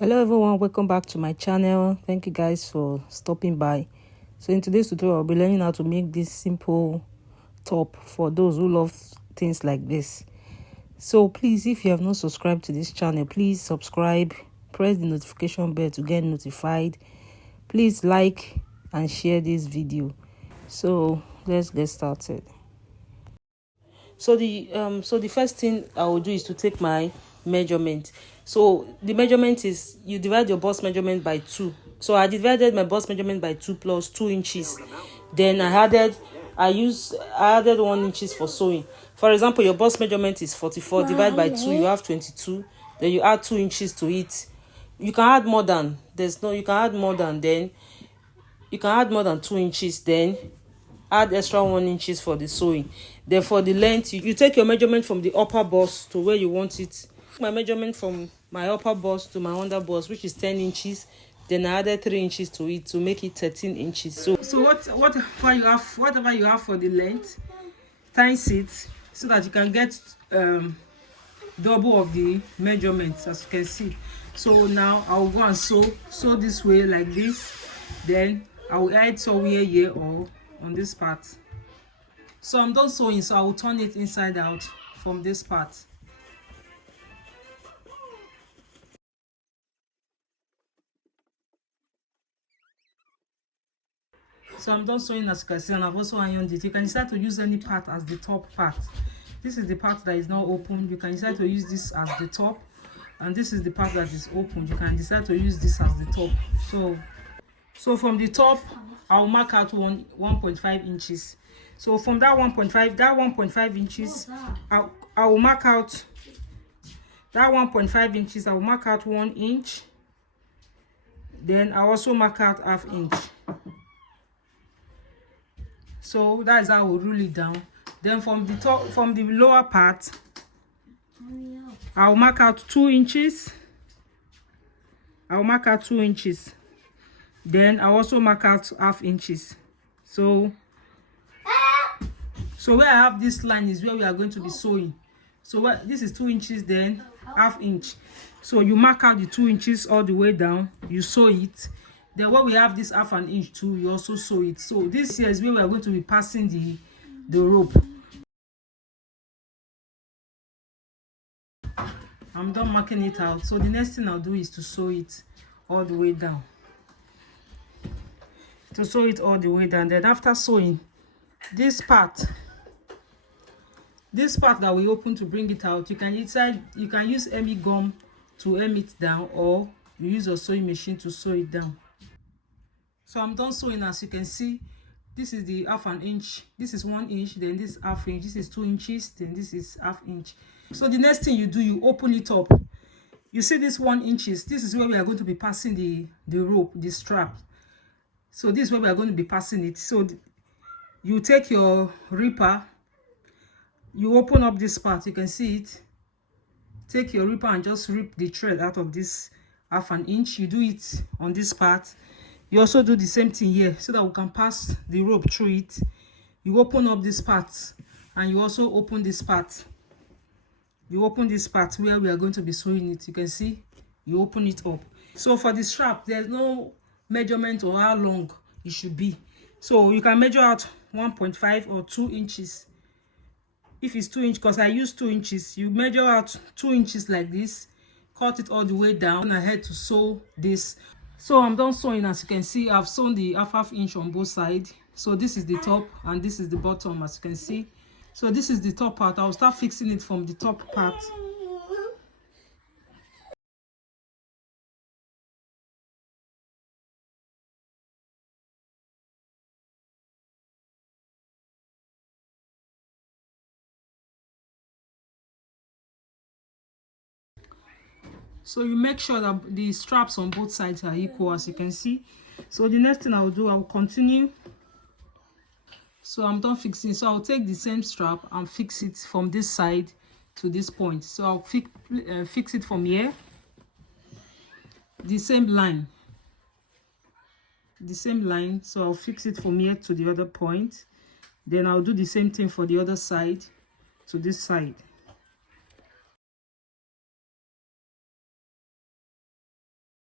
Hello everyone, welcome back to my channel. Thank you guys for stopping by. So in today's tutorial, I'll be learning how to make this simple top for those who love things like this. So please, if you have not subscribed to this channel, please subscribe, press the notification bell to get notified. Please like and share this video. So let's get started. So the first thing I will do is to take my measurement. So the measurement is, you divide your bust measurement by 2. So I divided my bust measurement by 2 plus 2 inches. Then I added 1 inches for sewing. For example, your bust measurement is 44, divide by 2, you have 22. Then you add 2 inches to it. You can add more than, you can add more than 2 inches, then add extra 1 inches for the sewing. Then for the length, you take your measurement from the upper bust to where you want it. My measurement from my upper bust to my under bust, which is 10 inches. Then I added 3 inches to it to make it 13 inches. So whatever you have for the length, times it so that you can get double of the measurements, as you can see. So now I will go and sew this way like this. Then I will add sew here or on this part. So I'm done sewing, so I will turn it inside out from this part. So I'm done sewing, as you can see, and I've also ironed it. You can decide to use any part as the top part. This is the part that is not open. You can decide to use this as the top, and this is the part that is open. You can decide to use this as the top. So from the top, I'll mark out 1.5 inches. So from that 1.5 inches, I will mark out that 1.5 inches. I will mark out 1 inch. Then I also mark out ½ inch. So that is how I will rule it down. Then from the lower part, I will mark out 2 inches. I will mark out 2 inches. Then I also mark out ½ inches. So where I have this line is where we are going to be sewing. So this is 2 inches, then ½ inch. So you mark out the 2 inches all the way down, you sew it. Then where we have this ½ inch too, you also sew it. So this here is where we are going to be passing the rope. I'm done marking it out. So the next thing I'll do is to sew it all the way down. Then after sewing, this part that we open to bring it out, you can use any gum to hem it down, or you use a sewing machine to sew it down. So I'm done sewing. As you can see, this is the ½ inch, this is 1 inch, then this ½ inch, this is 2 inches, then this is ½ inch. So the next thing you do, you open it up. You see this 1 inches, this is where we are going to be passing the rope, the strap. So this is where we are going to be passing it. So you take your ripper, you open up this part, you can see it. Take your ripper and just rip the thread out of this ½ inch. You do it on this part. You also do the same thing here so that we can pass the rope through it. You open up this part, and you also open this part. You open this part where we are going to be sewing it. You can see you open it up. So for the strap, there's no measurement or how long it should be. So you can measure out 1.5 or 2 inches. If it's 2 inches, because I use 2 inches, you measure out 2 inches like this, cut it all the way down ahead to sew this. So I'm done sewing. As you can see, I've sewn the ½ inch on both sides. So this is the top and this is the bottom, as you can see. So this is the top part. I'll start fixing it from the top part. So you make sure that the straps on both sides are equal, as you can see. So the next thing I will do, I will continue. So I'm done fixing. So I'll take the same strap and fix it from this side to this point. So I'll fix it from here. The same line. So I'll fix it from here to the other point. Then I'll do the same thing for the other side to this side.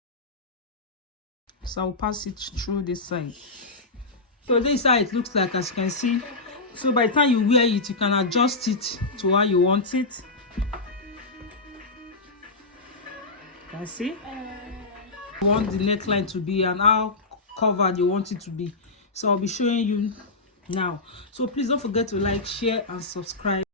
So I'll pass it through this side. So this is how it looks like, as you can see. So by the time you wear it, you can adjust it to how you want it. You can see you want the neckline to be and how covered you want it to be. So I'll be showing you now. So please don't forget to like, share and subscribe.